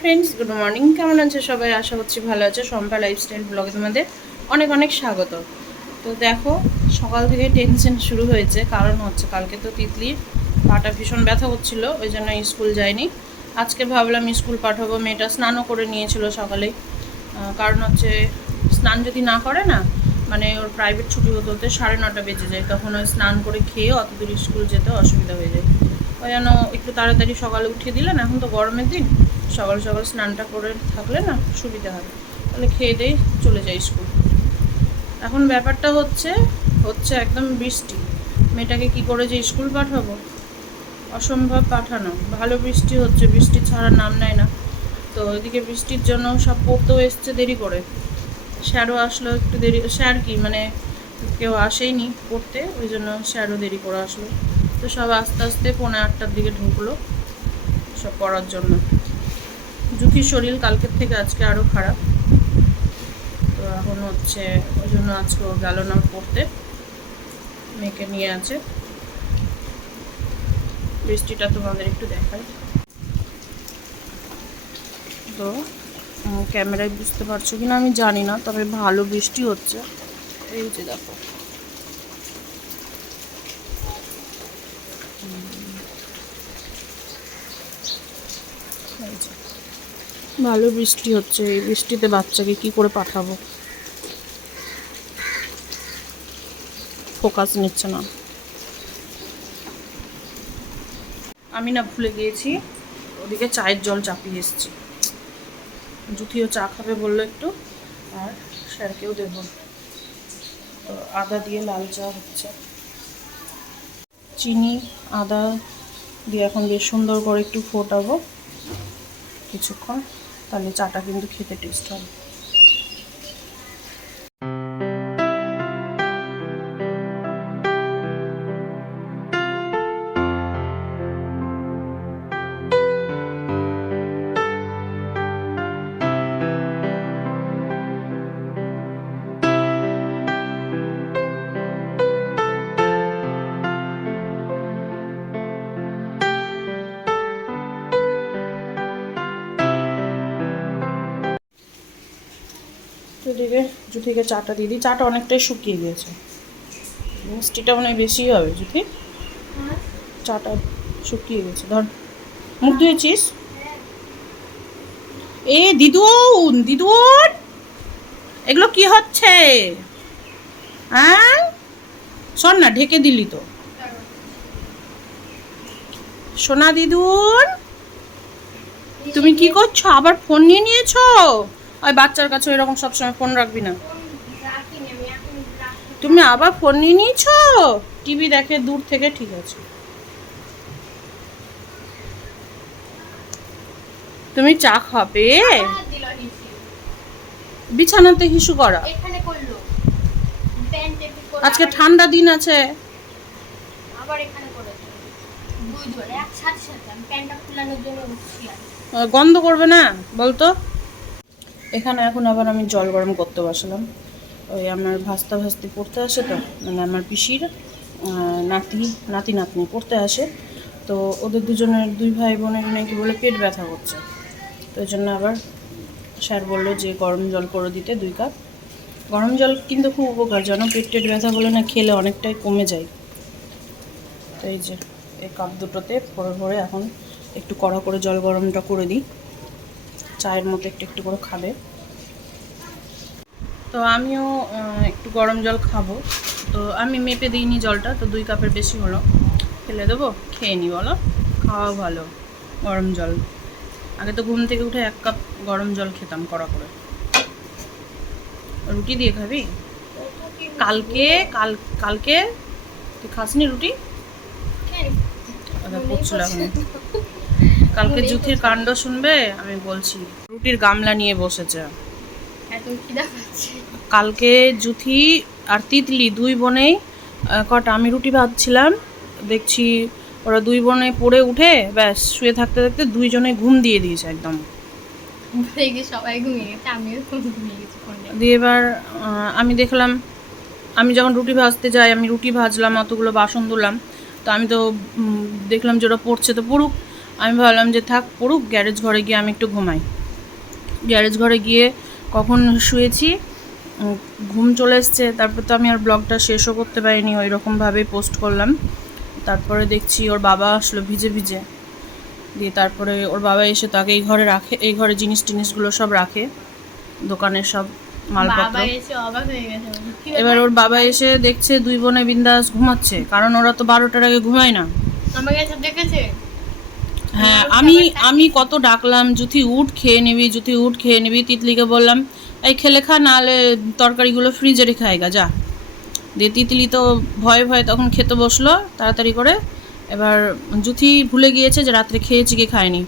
Friends good morning কেমন আছে সবাই? আশা করছি ভালো আছে। সম্পা লাইফস্টাইল ব্লগে তোমাদের অনেক অনেক স্বাগত। তো দেখো, সকাল থেকে টেনশন শুরু হয়েছে। কারণ হচ্ছে কালকে তো তিতলি পাটা ভীষণ ব্যথা হচ্ছিল ওই জন্য স্কুল যায়নি। আজকে ভাবলাম স্কুল পাঠাবো। মেয়েটা স্নানও করে নিয়েছিল সকালে। কারণ হচ্ছে স্নান যদি না করে না মানে ওর প্রাইভেট ছুটি হতে হতে সাড়ে নটা বেজে যায়। তখন ওই স্নান করে খেয়ে অত দূর স্কুল যেতে অসুবিধা হয়ে যায়। ওই জন্য একটু তাড়াতাড়ি সকালে উঠিয়ে দিলেন এখন তো গরমের দিন। সকাল সকাল স্নানটা করে থাকলে না সুবিধা হবে। তাহলে খেয়ে দিয়ে চলে যাই স্কুল। এখন ব্যাপারটা হচ্ছে হচ্ছে একদম বৃষ্টি। মেয়েটাকে কি করে যে স্কুল পাঠাবো? অসম্ভব পাঠানো। ভালো বৃষ্টি হচ্ছে, বৃষ্টি ছাড়া নাম নেয় না। তো এদিকে বৃষ্টির জন্য সব পড়তেও এসছে দেরি করে। স্যারও আসলো একটু দেরি, স্যার কি মানে কেউ আসেইনি পড়তে, ওই জন্য স্যারও দেরি করে আসলো। তো সব আস্তে আস্তে পৌনে আটটার দিকে ঢুকলো সব পড়ার জন্য। জুথির শরীর কালকের থেকে আজকে আরও খারাপ। তো এখন হচ্ছে ওই জন্য আজকে ও গেল না পড়তে। মেয়েকে নিয়ে আছে। বৃষ্টিটা তোমাদের একটু দেখাই। তো ক্যামেরায় বুঝতে পারছ কিনা আমি জানি না, তবে ভালো বৃষ্টি হচ্ছে। এই যে দেখো এই যে। ভালো বৃষ্টি হচ্ছে, এই বৃষ্টিতে বাচ্চাকে কি করে পাঠাবো? ফোকাস নিচ্ছে না। আমি না ভুলে গিয়েছি, ওদিকে চায়ের জল চাপিয়ে এসেছি। জুতিও চা খাবে বলল একটু, আর স্যারকেও দেবো। তো আদা দিয়ে লাল চা হচ্ছে। চিনি, আদা দিয়ে এখন বেশ সুন্দর করে একটু ফোটাবো। কিছুক্ষণ। তাহলে চাটা কিন্তু খেতে টেস্ট হবে। জুথিকে চাটা দিয়ে দিই। চাটা অনেকটাই শুকিয়ে গিয়েছে। মিষ্টিটা মনে বেশি হবে জুথি চাটা শুকিয়ে গেছে ধর, মুখ ধুয়েছিস এ দিদুন দিদুন! এগুলো কি হচ্ছে? হ্যাঁ শোন না, ঢেকে দিলি তো। সোনা দিদুন! তুমি কি করছ? আবার ফোন নিয়ে নিয়েছো? ওই বাচ্চার কাছে এরকম সবসময় ফোন রাখবি না। তুমি আবার ফোন নিয়ে নিয়েছো? টিভি দেখে দূর থেকে ঠিক আছে। তুমি চা খাবে? বিছানাতে হিসু করা। আজকে ঠান্ডা দিন আছে। গন্ধ করবে না, বলতো? এখানে এখন আবার আমি জল গরম করতে বসালাম। ওই আমার ভাস্তা ভাস্তি পড়তে আসে তো মানে আমার পিসির নাতি নাতি নাতনি পড়তে আসে। তো ওদের দুজনের দুই ভাই বোনের নাকি বলে পেট ব্যথা করছে। তো ওই জন্য আবার স্যার বলল যে গরম জল করে দিতে দুই কাপ। গরম জল কিন্তু খুব উপকার জানো পেট টেট ব্যথা হলে না খেলে অনেকটাই কমে যায়। তো এই যে, এই কাপ দুটোতে ভরে ভরে এখন একটু কড়া করে জল গরমটা করে দিই। চায়ের মতো একটু একটু করে খাবে। তো আমিও একটু গরম জল খাব। তো আমি মেপে দিইনি জলটা তো দুই কাপের বেশি হলো। ফেলে দেবো খেয়ে নি বলো? খাওয়াও ভালো গরম জল। আগে তো ঘুম থেকে উঠে এক কাপ গরম জল খেতাম কড়া করে। রুটি দিয়ে খাবি? কালকে কাল কালকে? তুই খাসনি রুটি? আচ্ছা পড়ছিল এখন কালকে জুথির কাণ্ড শুনবে? আমি বলছি রুটির গামলা নিয়ে বসেছে। এত খিদা পাচ্ছে। কালকে জুথি আর তিতলি দুই বোনেই কটা আমি রুটি ভাজছিলাম দেখছি ওরা দুই বোনে পড়ে উঠে ব্যাস শুয়ে থাকতে থাকতে দুইজনে ঘুম দিয়ে দিয়েছে একদম। সবাই ঘুমিয়ে গেছে আমিও ঘুমিয়ে গেছি দিয়ে। এবার আমি দেখলাম আমি যখন রুটি ভাজতে যাই আমি রুটি ভাজলাম অতগুলো বাসন ধুলাম তো আমি তো দেখলাম যে ওরা পড়ছে তো পড়ুক। আমি ভাবলাম যে থাক পড়ুক গ্যারেজ ঘরে গিয়ে আমি একটু ঘুমাই। গ্যারেজ ঘরে গিয়ে কখন শুয়েছি ঘুম চলে এসছে। তারপর তো আমি আর ব্লগটা শেষও করতে পারিনি ওই রকমভাবেই পোস্ট করলাম। তারপরে দেখছি ওর বাবা আসলো ভিজে ভিজে। দিয়ে তারপরে ওর বাবা এসে তাকে এই ঘরে রাখে এই ঘরে জিনিস টিনিসগুলো সব রাখে দোকানের সব মালপত্র? এবার ওর বাবা এসে দেখছে দুই বোনে বিন্দাস ঘুমাচ্ছে কারণ ওরা তো বারোটার আগে ঘুমায় না। হ্যাঁ আমি আমি কত ডাকলাম জুথি উঠ খেয়ে নিবি জুথি উঠ খেয়ে নিবি তিতলিকে বললাম। এই খেলে খা নাহলে তরকারিগুলো ফ্রিজে রেখে আয়গা যা। দিয়ে তিতলি তো ভয়ে ভয়ে তখন খেতে বসল তাড়াতাড়ি করে। এবার জুথি ভুলে গিয়েছে যে রাত্রে খেয়েছি কি খায়নি।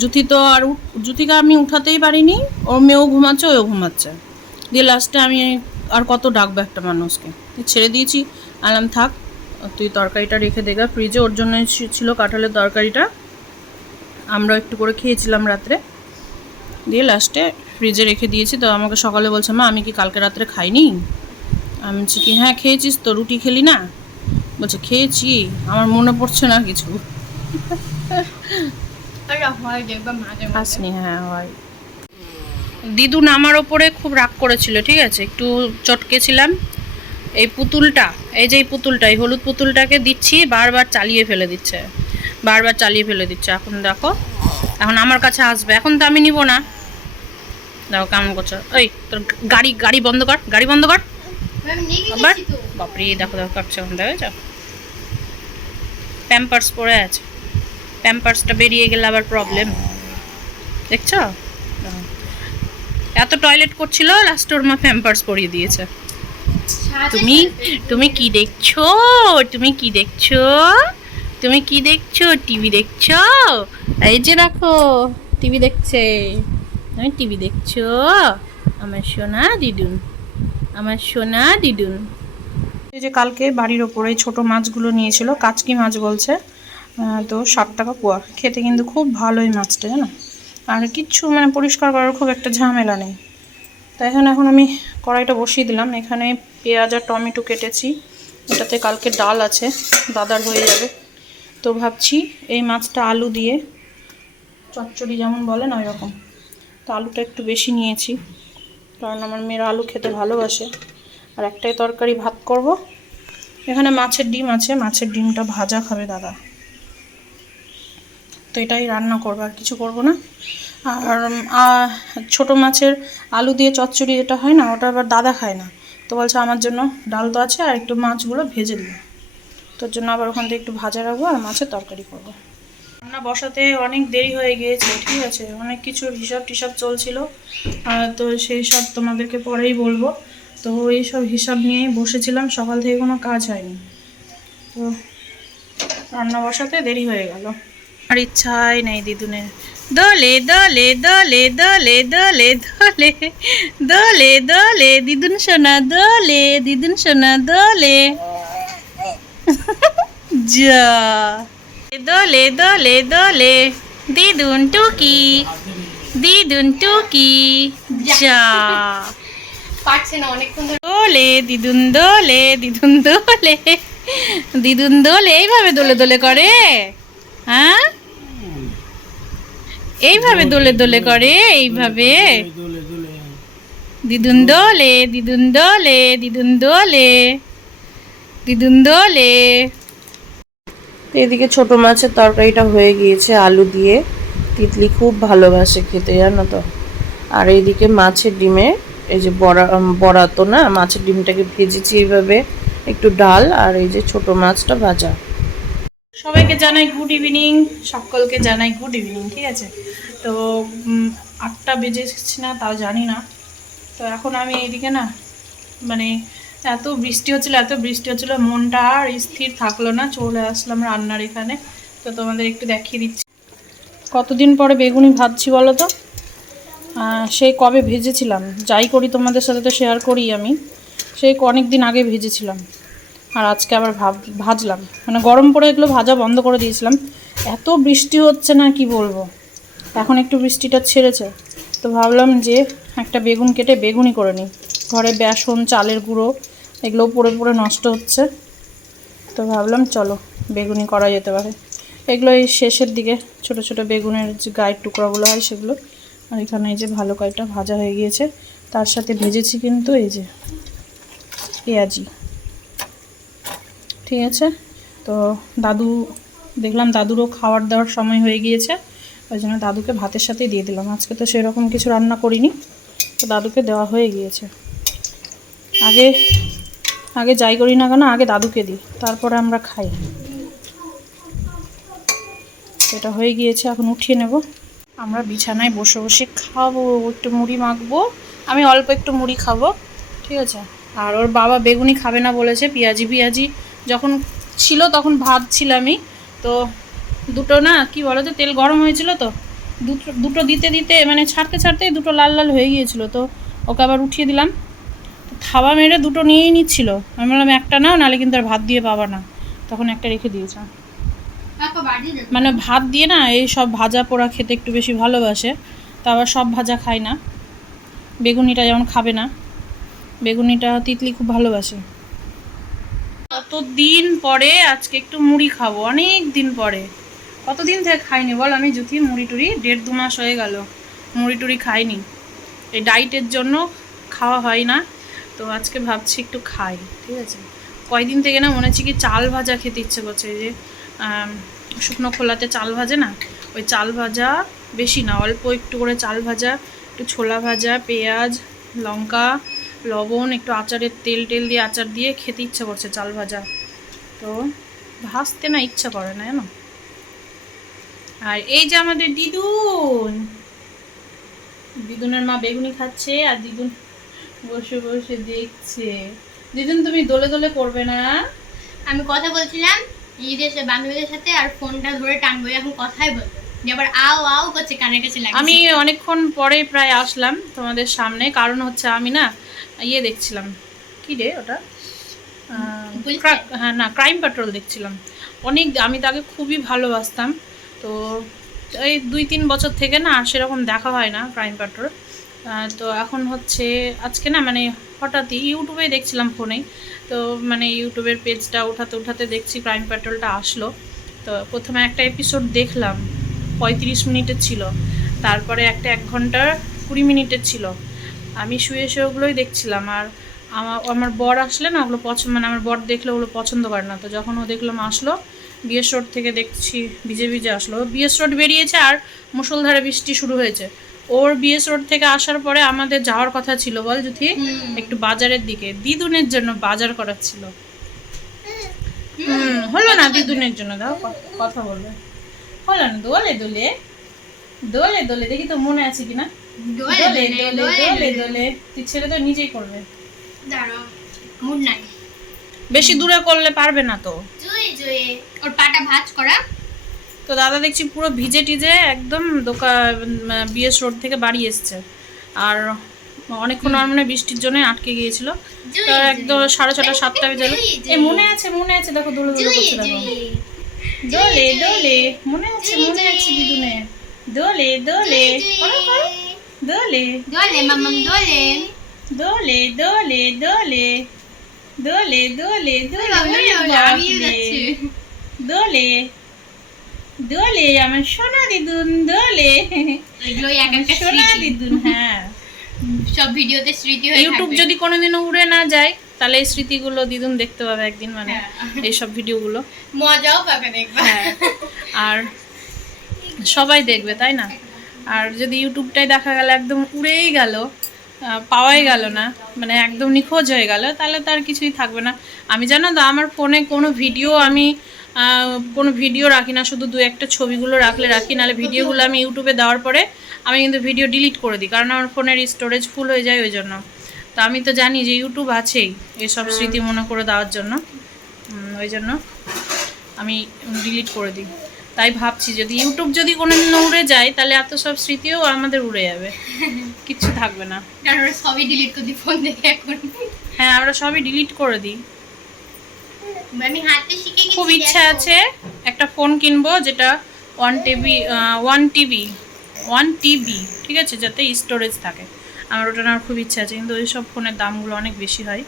জুথি তো আর জুথিকে আমি উঠাতেই পারিনি, ওর মেয়েও ঘুমাচ্ছে ওও ঘুমাচ্ছে। দিয়ে লাস্টে আমি আর কত ডাকবো একটা মানুষকে। ছেড়ে দিয়েছি, আলাম থাক, তুই তরকারিটা রেখে দেগা ফ্রিজে ওর জন্য ছিল কাঁঠালের তরকারিটা। আমরা একটু করে খেয়েছিলাম রাত্রে। দিয়ে লাস্টে ফ্রিজে রেখে দিয়েছি তো আমাকে সকালে বলছে মা আমি কি কালকে রাত্রে খাইনি? আমি বলছি কি হ্যাঁ খেয়েছিস তো রুটি খেলি না? বলছে খেয়েছি আমার মনে পড়ছে না কিছু। মাঝে। আসনি হ্যাঁ হয়। দিদুন আমার ওপরে খুব রাগ করেছিল ঠিক আছে? একটু চটকেছিলাম। এই পুতুলটা এই যে এই পুতুলটা এই হলুদ পুতুলটাকে দিচ্ছি বারবার চালিয়ে ফেলে দিচ্ছে। বারবার চালিয়ে ফেলে দিচ্ছে। এখন দেখো এখন আমার কাছে আসবে। এখন তো আমি নিব না। দেখো কেমন করছ। ওই তোর গাড়ি গাড়ি বন্ধ কর গাড়ি বন্ধ কর। ম্যাম আবার? বাপরে দেখো দেখো কাঁপছে প্যাম্পার্স পরে আছে। প্যাম্পার্সটা বেরিয়ে গেলে আবার প্রবলেম দেখছ? এত টয়লেট করছিল লাস্ট ওর মা প্যাম্পার্স পরিয়ে দিয়েছে। তুমি তুমি কি দেখছ? তুমি কি দেখছ? তুমি কি দেখছ? টিভি দেখছ? এই যে দেখো টিভি দেখছে। তুমি টিভি দেখছ? আমার সোনা দিদুন। আমার সোনা দিদুন। এই যে কালকে বাড়ির ওপরে ছোট মাছগুলো নিয়েছিল, কাচকি মাছ বলছে তো ষাট টাকা পোয়া। খেতে কিন্তু খুব ভালো এই মাছটা, জানো? আর কিচ্ছু মানে পরিষ্কার করার খুব একটা ঝামেলা নেই। তো এখানে, এখন আমি কড়াইটা বসিয়ে দিলাম। এখানে পেঁয়াজ আর টমেটো কেটেছি। এটাতে কালকে ডাল আছে, দাদার হয়ে যাবে। তো ভাবছি এই মাছটা আলু দিয়ে, চচ্চড়ি যেমন বলেন ওই রকম। তো আলুটা একটু বেশি নিয়েছি, কারণ আমার মেয়েরা আলু খেতে ভালোবাসে। আর একটাই তরকারি ভাত করব। এখানে মাছের ডিম আছে, মাছের ডিমটা ভাজা খাবে দাদা। তো এটাই রান্না করব, আর কিছু করব না। আর ছোট মাছের আলু দিয়ে চচ্চড়ি যেটা হয় না, ওটা আবার দাদা খায় না। তো বলছে আমার জন্য ডাল তো আছে, আর একটু মাছগুলো ভেজে দিও। তোর জন্য আবার ওখান থেকে একটু ভাজা রাখব আর মাছের তরকারি করব। রান্না বসাতে অনেক দেরি হয়ে গিয়েছে, ঠিক আছে? অনেক কিছুর হিসাব টিসাব চলছিল তো সেই সব তোমাদেরকে পরেই বলব। তো এই সব হিসাব নিয়েই বসেছিলাম, সকাল থেকে কোনো কাজ হয়নি। তো রান্না বসাতে দেরি হয়ে গেল। আর ইচ্ছাই নেই দিদুনের দলে দলে দলে দলে দলে দলে দলে দলে, দিদুন সোনা, দলে, দিদুন সোনা, দলে। যা। দলে দলে দলে দিদুন টুকি দিদুন টুকি যা। পারছে না অনেকক্ষণ ধরে। দোলে দিদুন দোলে দিদুন দোলে। দিদুন দোলে এইভাবে দোলে দোলে করে। হ্যাঁ? এইভাবে দোলে দোলে করে এইভাবে। দিদুন দোলে দিদুন দোলে দিদুন দোলে দিদুন দোলে। এদিকে ছোট মাছের তরকারিটা হয়ে গিয়েছে আলু দিয়ে। তিতলি খুব ভালোবাসে খেতে, জানো তো। আর এইদিকে মাছের ডিমে, এই যে বড়া বড়া তো না, মাছের ডিমটাকে ভেজেছি এইভাবে। একটু ডাল আর এই যে ছোট মাছটা ভাজা। সবাইকে জানাই গুড ইভিনিং, সকলকে জানাই গুড ইভিনিং, ঠিক আছে? তো আটটা বেজেছি না, তাও জানি না। তো এখন আমি এইদিকে না মানে এত বৃষ্টি হচ্ছিল, এত বৃষ্টি হচ্ছিল, মনটা আর স্থির থাকল না। চলে আসলাম রান্নার এখানে। তো তোমাদের একটু দেখিয়ে দিচ্ছি। কতদিন পরে বেগুনি ভাজছি বলো তো? সেই কবে ভেজেছিলাম। যাই করি তোমাদের সাথে তো শেয়ার করি আমি। সেই অনেক দিন আগে ভেজেছিলাম। আর আজকে আবার ভাব, ভাজলাম। মানে গরম পড়ে এগুলো ভাজা বন্ধ করে দিয়েছিলাম। এত বৃষ্টি হচ্ছে না কি বলব? এখন একটু বৃষ্টিটা ছেড়েছে। তো ভাবলাম যে একটা বেগুন কেটে বেগুনি করে নিই। ঘরে বেসন, চালের গুঁড়ো এগুলো পড়ে পড়ে নষ্ট হচ্ছে। তো ভাবলাম চলো, বেগুনি করা যেতে পারে। এগুলো এই শেষের দিকে ছোট ছোট বেগুনের যে গায়ের টুকরাগুলো হয় সেগুলো, আর এখানে এই যে ভালো কয়েকটা ভাজা হয়ে গিয়েছে, তার সাথে ভেজেছি কিন্তু এই যে পেঁয়াজি। ঠিক আছে? তো দাদু, দেখলাম দাদুরও খাওয়ার দাওয়ার সময় হয়ে গিয়েছে, ওই জন্য দাদুকে ভাতের সাথেই দিয়ে দিলাম। আজকে তো সেরকম কিছু রান্না করিনি, তো দাদুকে দেওয়া হয়ে গিয়েছে। আগে আগে যাই করি না কেন, আগে দাদুকে দিই, তারপরে আমরা খাই। সেটা হয়ে গিয়েছে, এখন উঠিয়ে নেব। আমরা বিছানায় বসে বসে খাব, একটু মুড়ি মাখবো। আমি অল্প একটু মুড়ি খাব, ঠিক আছে? আর ওর বাবা বেগুনি খাবে না বলেছে, পেঁয়াজি পেঁয়াজি। যখন ছিল তখন ভাত ছিলামই তো দুটো না, কি বলো তো তেল গরম হয়েছিল তো, দুটো দুটো দিতে দিতে মানে ছাড়তে ছাড়তে দুটো লাল লাল হয়ে গিয়েছিল, তো ওকে আবার উঠিয়ে দিলাম। থাবা মেরে দুটো নিয়েই নিচ্ছিল। আমি বললাম একটা নাও নাহলে কিন্তু আর ভাত দিয়ে পাবা না। তখন একটা রেখে দিয়েছে। মানে ভাত দিয়ে না এই সব ভাজা পোড়া খেতে একটু বেশি ভালোবাসে। তা আবার সব ভাজা খায় না। বেগুনিটা যেমন খাবে না বেগুনিটা তিতলি খুব ভালোবাসে। কতদিন পরে আজকে একটু মুড়ি খাব অনেক দিন পরে। কতদিন থেকে খাইনি বল আমি জুথি মুড়ি টুড়ি দেড় দু মাস হয়ে গেল মুড়ি টুড়ি খাইনি। এই ডাইটের জন্য খাওয়া হয় না। তো আজকে ভাবছি একটু খাই, ঠিক আছে? কয়দিন থেকে না মনে হচ্ছে কি চাল ভাজা খেতে ইচ্ছে করছে যে শুকনো খোলাতে চাল ভাজে না? ওই চাল ভাজা বেশি না, অল্প একটু করে চাল ভাজা, একটু ছোলা ভাজা, পেঁয়াজ, লঙ্কা, লবণ, একটু আচারের তেল টেল দিয়ে আচার দিয়ে খেতে ইচ্ছে করছে চাল ভাজা। তো ভাজতে না ইচ্ছা করে না, জানো? আর এই যে আমাদের দিদুন দিদুনের মা বেগুনি খাচ্ছে আর দিদুন বসে বসে দেখছে। দিদুন তুমি দোলে দোলে করবে না? আমি কথা বলছিলাম সে বান্ধবীদের সাথে আর ফোনটা ধরে টানবো এখন কথাই বলব আবার আও আও করছে কানের কাছে লাগে আমি অনেকক্ষণ পরে প্রায় আসলাম তোমাদের সামনে কারণ হচ্ছে আমি না ইয়ে দেখছিলাম। কি রে ওটা? হ্যাঁ না ক্রাইম পেট্রোল দেখছিলাম। অনেক আমি তাকে খুবই ভালোবাসতাম। তো এই দুই তিন বছর থেকে না আর সেরকম দেখা হয় না ক্রাইম পেট্রোল। তো এখন হচ্ছে, আজকে না মানে হঠাৎই ইউটিউবে দেখছিলাম ফোনে তো মানে ইউটিউবের পেজটা উঠাতে উঠাতে দেখছি ক্রাইম পেট্রোলটা আসলো। তো প্রথমে একটা এপিসোড দেখলাম, পঁয়ত্রিশ মিনিটের ছিল। তারপরে একটা এক ঘণ্টার কুড়ি মিনিটের ছিল। আমি শুয়ে শুয়ে ওগুলোই দেখছিলাম। আর আমার আমার বর আসলে না ওগুলো পছন্দ মানে আমার বর দেখলে ওগুলো পছন্দ করে না। তো যখন ও দেখলাম আসলো বিএস রোড থেকে দেখছি ভিজে ভিজে আসলো। বিএস রোড বেরিয়েছে আর মুষলধারে বৃষ্টি শুরু হয়েছে। ওর বিএস রোড থেকে আসার পরে আমাদের যাওয়ার কথা ছিল বল যদি একটু বাজারের দিকে। দিদুনের জন্য বাজার করার ছিল। হুম। হলো না দিদুনের জন্য? দাও কথা বলবে। হলো না দোলে দোলে। দোলে দোলে দেখি তো মনে আছে কিনা? দোলে দোলে দোলে তুই ছেলে তো নিজেই করবে। মুড নাই। বেশি দূরে করলে পারবে না তো। জুই ওর পাটা ভাঁজ করা। তো দাদা দেখছি পুরো ভিজে টিজে একদম দোকান বিএস রোড থেকে বাড়ি এসছে। আর অনেকক্ষণ আর মানে বৃষ্টির জন্য আটকে গিয়েছিল। তো একদম সাড়ে ছটা সাতটা বেজে এই মনে আছে মনে আছে দেখো দোলে দোলে করছে দেখো। দোলে দোলে মনে আছে মনে আছে। দিদুনে। দোলে দোলে করো, করো। দোলে। দোলে মামাম দোলে। দোলে দোলে দোলে। দোলে দোলে দোলে দোলে দোলে আমার সোনা দিদুন দোলে। এগুলো এক একটা সোনা দিদুন হ্যাঁ। সব ভিডিওতে স্মৃতি হয়ে ইউটিউব যদি কোনোদিনও উড়ে না যায় তাহলে এই স্মৃতিগুলো দিদুন দেখতে পাবে একদিন মানে হ্যাঁ। এইসব ভিডিওগুলো। মজাও পাবে দেখবা হ্যাঁ। আর সবাই দেখবে তাই না? আর যদি ইউটিউবটাই দেখা গেল একদম উড়েই গেল পাওয়াই গেল না মানে একদম নিখোঁজ হয়ে গেল তাহলে তার কিছুই থাকবে না। আমি জানো তো আমার ফোনে কোনো ভিডিও আমি কোনো ভিডিও রাখি না শুধু দু একটা ছবিগুলো রাখলে রাখি নাহলে ভিডিওগুলো আমি ইউটিউবে দেওয়ার পরে আমি কিন্তু ভিডিও ডিলিট করে দিই কারণ আমার ফোনের স্টোরেজ ফুল হয়ে যায় ওই জন্য তো আমি তো জানি যে ইউটিউব আছেই এসব স্মৃতি মনে করে দেওয়ার জন্য। ওই জন্য আমি ডিলিট করে দিই। তাই ভাবছি যদি ইউটিউব যদি কোনোদিন উড়ে যায় তাহলে এত সব স্মৃতিও আমাদের উড়ে যাবে। কিচ্ছু থাকবে না। সবই ডিলিট করে দিই ফোন দেখে এখন। হ্যাঁ আমরা সবই ডিলিট করে দিই। খুব ইচ্ছা আছে একটা ফোন কিনবো যেটা one TV one TV one TB ঠিক আছে? যাতে স্টোরেজ থাকে। আমার ওটা খুব ইচ্ছা আছে কিন্তু ওই সব ফোনের দামগুলো অনেক বেশি হয়।